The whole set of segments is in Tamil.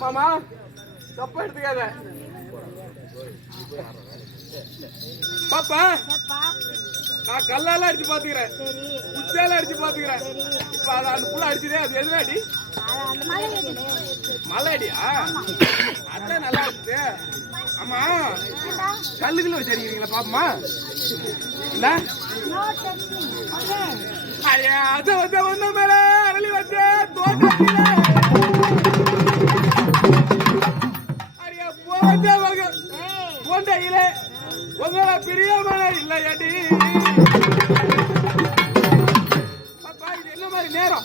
மாமா தப்பா எடுத்துக்காத பாப்பா. நான் கல்லால அடிச்சு பாத்துக்கிறேன், குச்சால அடிச்சு பாத்துக்கிறேன். இப்ப அந்த புள்ள அடிச்சதே அது எதுனாடி? மலை அடியா? அதான் நல்லா இருக்கு. ஆமா கல்லுக்குள்ள வச்சு அடிக்கிறீங்களா பாப்பமா? இல்ல அத வச்ச ஒண்ணு மேல அரளி வச்ச தோட்டத்தில அரியா போவச்ச போண்டையில உங்கள பிரியமான இல்லையடி. பாப்பா இது என்ன மாதிரி நேரம்?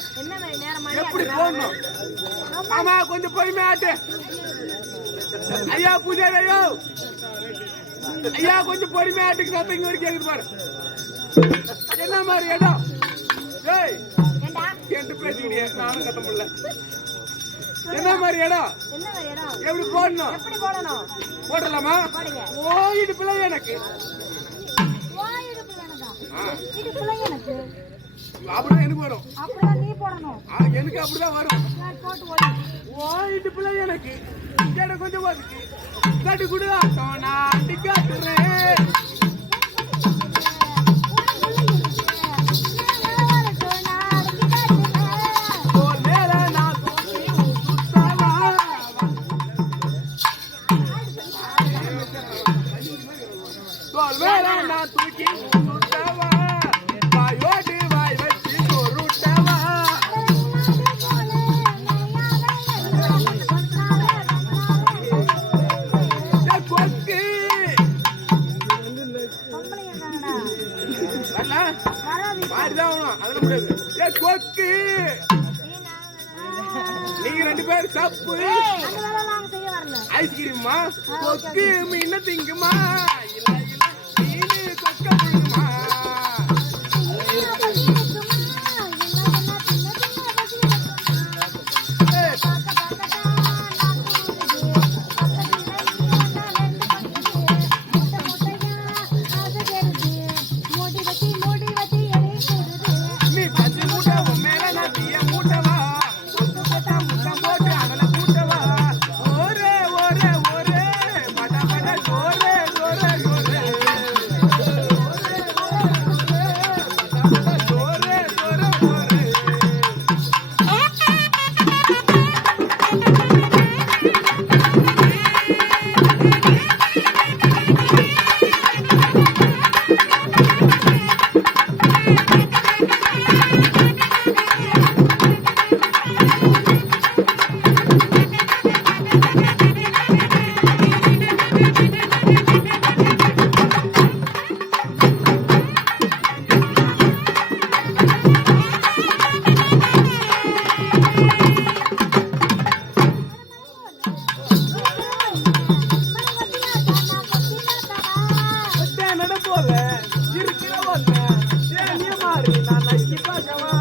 எப்படி போடணும்? ஆமா கொஞ்சம் பொறுமையா ஆட்டு. ஐயா பூஜாரி ஐயோ, ஐயா கொஞ்சம் பொறுமையா ஆட்டுக்கு சத்தம் இங்க வரைக்கும் கேக்குது பாரு. என்ன மாதிரி இடம்? ஏய் கேட்டு பேசிக்கிட்டே நானும் கத்த முடியல. என்ன மாதிரி இடம்? எப்படி போடணும்? போடலாமா? ஓயிடு பிள்ளை எனக்கு அப்படிதான் எனக்கு வரும். எனக்கு அப்படிதான் வரும். ஓயிடு பிள்ளை எனக்கு எனக்கு கொஞ்சம் ஒதுக்கு கட்டு குடு ஆட்டம் நான் அடி காட்டுறேன். தூக்கி சுட்டவா வாயோடு வாய் வச்சு பொருட்டவா கொக்கு பாடிதான் ஆகணும், அதெல்லாம் முடியாது. ஏ கொக்கு நீங்க 2 பேர் சப்பு ஐஸ்கிரீமா கொக்கு மீன் திங்குமா? இல்ல இருக்கிற ஒண்ணு நான் நக்கி பார்க்கவா?